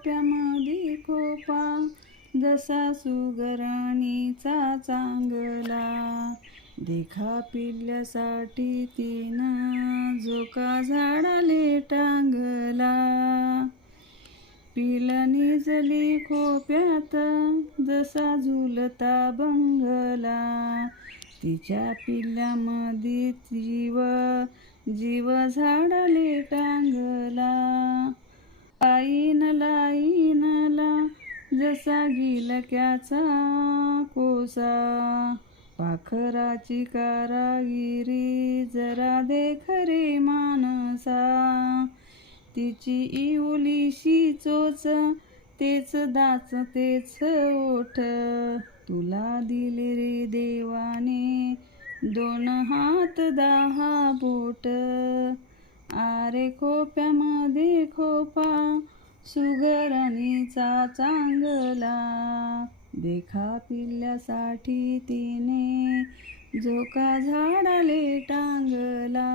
खोप्यामध्ये खोपा, जसा सुगरणीचा चांगला. देखा पिल्ल्यासाठी तिनं झोका झाडाले टांगला. पिल निजली खोप्यात, जसा झुलता बंगला. तिच्या पिल्ल्यामध्ये जीव झाडाले टांगला. लाईनला जसा गिलक्याचा कोसा, पाखराची कारागिरी जरा देख रे मानसा. तिची इवलीशी चोच, तेच दाच तेच ओठ, तुला दिले रे देवाने 2 हात 10 बोट. आरे खोप्यामध्ये खोपा, सुगरणीचा चांगला. देखा पिल्ल्यासाठी तिने झोका झाडाले टांगला.